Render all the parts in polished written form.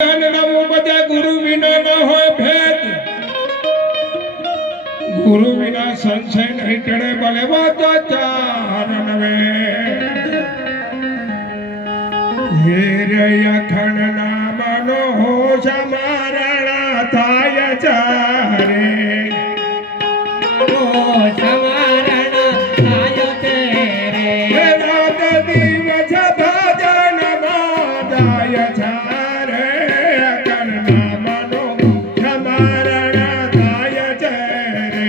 गुरु बिना न हो भेद, गुरु बिना संशय नहीं टड़े भले बाता चारण वे हीरे अखंड नाम नो हो समारणा थाय चारे समारण थाय तेरे रात दिवस भजन मादाय चारे अखंड नाम नो समारणा थाय चारे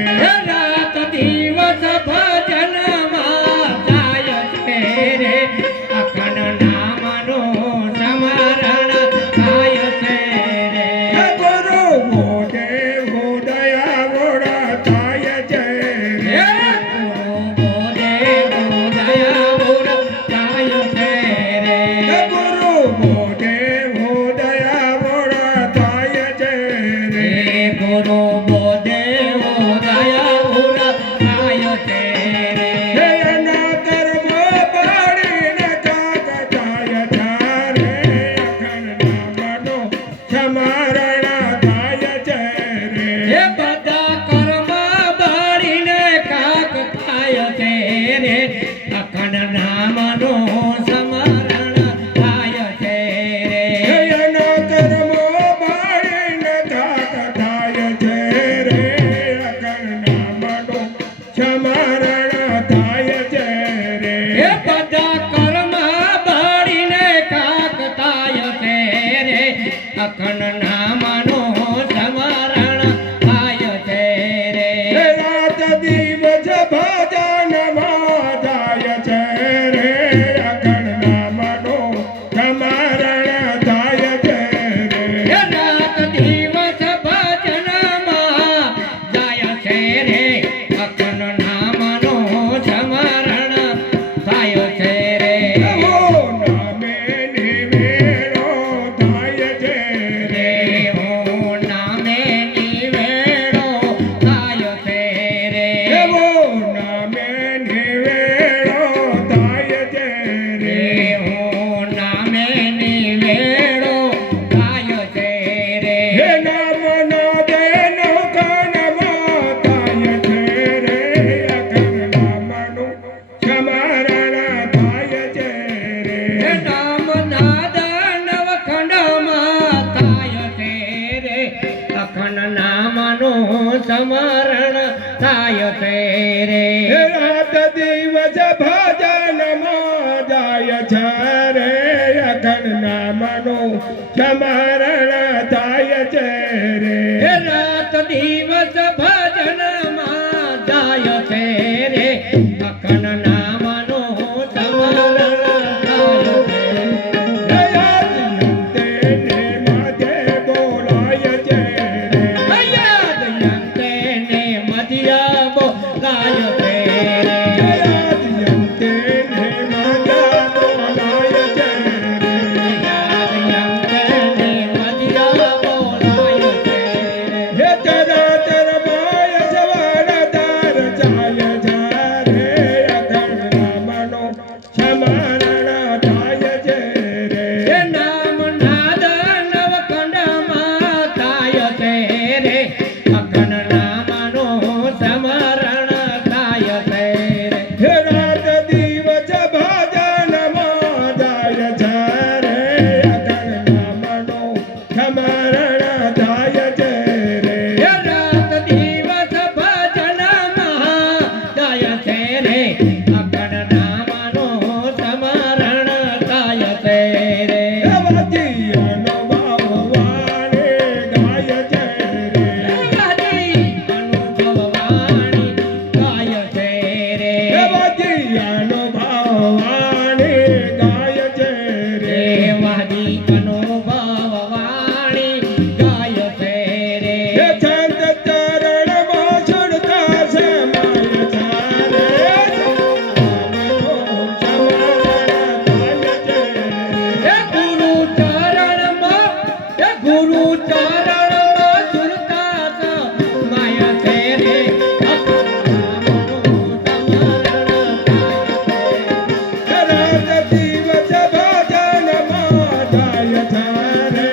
रात दिवस भजन मादाय तेरे अखंड नामनो समरण थाय तेरे गुरु मोदे उदया वोड़ा थाय चारे गुरु दया बुर थाय तेरे गुरु मोदे उदया वोड़ा थाय चारे गुरु देव दया बुर थाय तेरे हे ना कर्म बाड़ी न काक थाय चारे अखंड नामनो समारण थाय चारे हे बदा कर्म बाळीने काक थाय तेरे अखंड नामनो समरण थाय तेरे हे ना कर्म बाड़ी न काक थाय चारे अखंड नामनो समारण थाय चारे हे बदा कर्म बाळीने काक थाय तेरे अखंड नामनो समरण थाय तेरे हे रात दिवस भजन मादाय चारे अखंड नामनो समारण थाय चारे हे रात दिवस भजन जाय तेरे अखंड नामनो समरण थाय तेरे हो नामे निवेड़ो थाय चारे हो नामे निवेड़ो थाय तेरे हो नामे निवेड़ो थाय चारे हो नामे निवेड़ो थाय तेरे हे नाम ना देनो कानम थाय चारे अखंड नामनो समारण थाय चारे हे नाम नाद नवखंड थाय तेरे अखंड नामनो समरण थाय तेरे हे रात दिवस भजन मादाय चारे अखंड नामनो समारण थाय चारे हे रात दिवस भजन जाय तेरे अखंड नामनो समरण थाय तेरे हे आदियन्ते ने माते बोलाय चारे याद यंते ने मदिया बोलाय तेरे हे आदियन्ते ने माता बोलाय चारे याद यंते ने मदिया बोलाय तेरे हे चराचर माय सवार दार चाय चारे अखंड नामनो समारण थाय चारे हे नाम नाद नवखंड थाय तेरे अखंड नामनो समरण थाय तेरे हे रात दिवस भजन मादाय चारे अखंड नामनो समारण थाय चारे हे रात दिवस भजन जाय तेरे अखंड नामनो समरण थाय तेरे अवधियनो भाववाणे गाय चारे वादी अनुभव वाणी गाय तेरे अवधियनो भाववाणे गाय चारे वादी अनुभव वाणी गाय तेरे हे संत चरण सुनता समाय चारे नामनो समारण थाय चारे हे गुरु चरण सुरता माय तेरे अखंड नामनो समरण थाय तेरे रात दिवस भजन मादाय चारे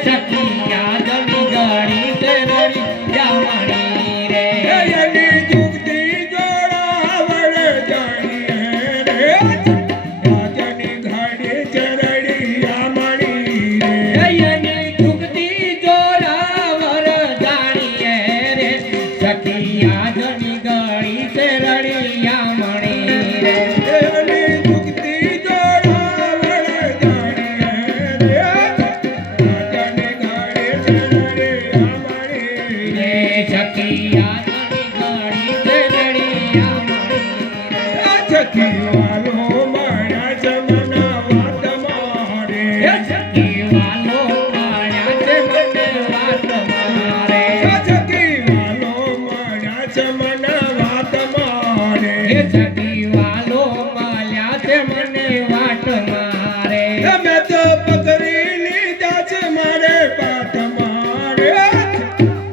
સખિયા જની ગળી તે રળિયા મણી રે એની દુખતી જોડાવડે જાણીએ રે રાજની ઘડી ચરડિયા મણી રે એની દુખતી જોરાવર જાણીએ રે સખિયા જની ગળી તે રળિયા મણી રે એની દુખતી જોડાવડે જાણીએ રે રાજની ઘડી ચરડિયા મણી રે સખિયા જની ગળી તે રળિયા મણી રે સખીવાલો મારા જમના વાત મારે સખીવાલો માયા છે મને વાત મારે સખીવાલો મારા જમના વાત મારે સખીવાલો માયા છે મને વાત મારે તમે તો પકડી લીધા છે મારે પાત મારે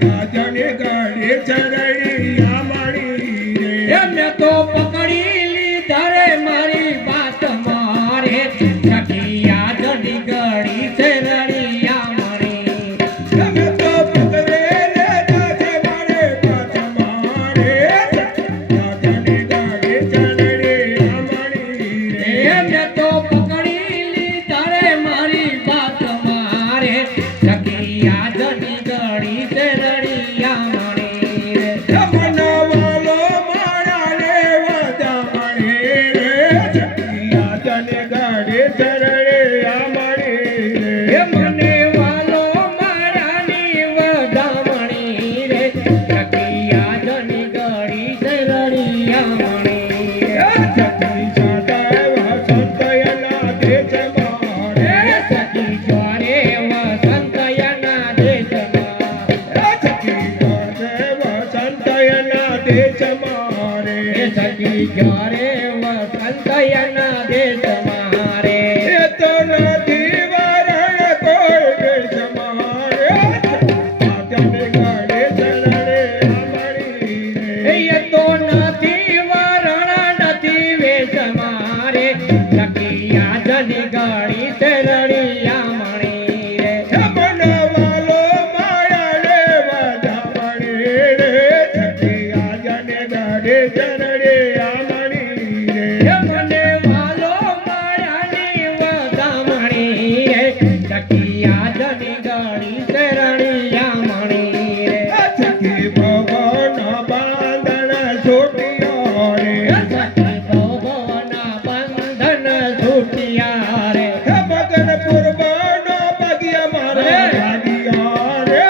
રાજની ગાડી ચરડિયા મળી રે મેં તો પકડી લીધા રે મારી વાત મારે સખિયા જની ગળી છે રળિયા મણી તમે તો પકડી લીધા છે મારે પાત મારે રાજની ગાડી ચરડિયા મળી રે મેં તો પકડી લીધા રે મારી વાત મારે સખિયા જની ગળી છે રળિયા મણી રે જમનાવાલો મારા રે વાદા મળી રે સખિયા તને ગાડી ચરડિયા મળી રે મને વાલો મારાની વધામણી રે સખિયા જની ગળી છે રળિયા મણી રે સખી સદાય વસંતયના દેશ મારે સખી જ્વારે વસંતયના દેશમાં સખી વસંતયના દેશ મારે સખી જ્વારે વસંતયના દેશમાં રે એ તો નથી વરણ કોઈ દેશ મારે રાજની ગાડી ચરડિયા મળી રે એ તો નથી વરણ નથી વેશ મારે સખિયા જની ગળી તે રળિયા મણી રે જમનાવાલો મારા રે વાદા મળી રે સખિયા જને ગાડી ચરડિયા મળી રે મને વાલો માયાની વધામણી રે સખિયા જની ગળી તે રળિયા મણી રે સખી ભગવાન બાંધણ છોટિયો રે સખી ભોગોના બંધન છૂટ્યા રે મગન પૂર્વનો પગ્યા મારા જાગ્યા રે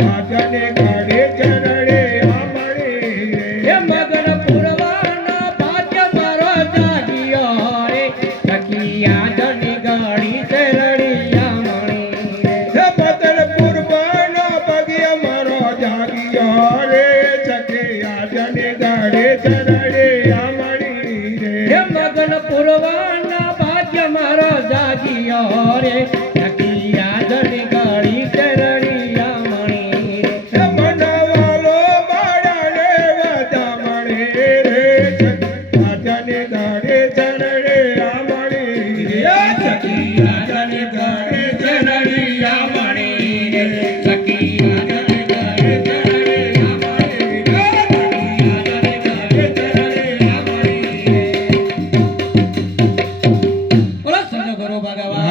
રાજને ગાડી ચરડિયા મળી રે મગન પુરવાનો ભાગ્ય મારો જાગ્યો રે સખિયા જની ગળી તે રળિયા મણી રે મગન પૂર્વનો પગ્યા મારો જાગ્યો રે સખિયા જને ગાડી ચરડિયા મળી રે મગન પુરવાના ભાગ્ય મારો જાગ્યો રે સખિયા જની ગળી તે રળિયા મણી રે મનાવાલો મારા રે વાદા મળી રે રાજને ગાડી ચરડિયા મળી રે સખિયા જની ગળી તે રળિયા મણી રે સખિયા જની ગળી તે રળિયા મણી રે સખિયા જની ગળી તે રળિયા મણી રે બોલો સંજો ગુરુ ભગવાન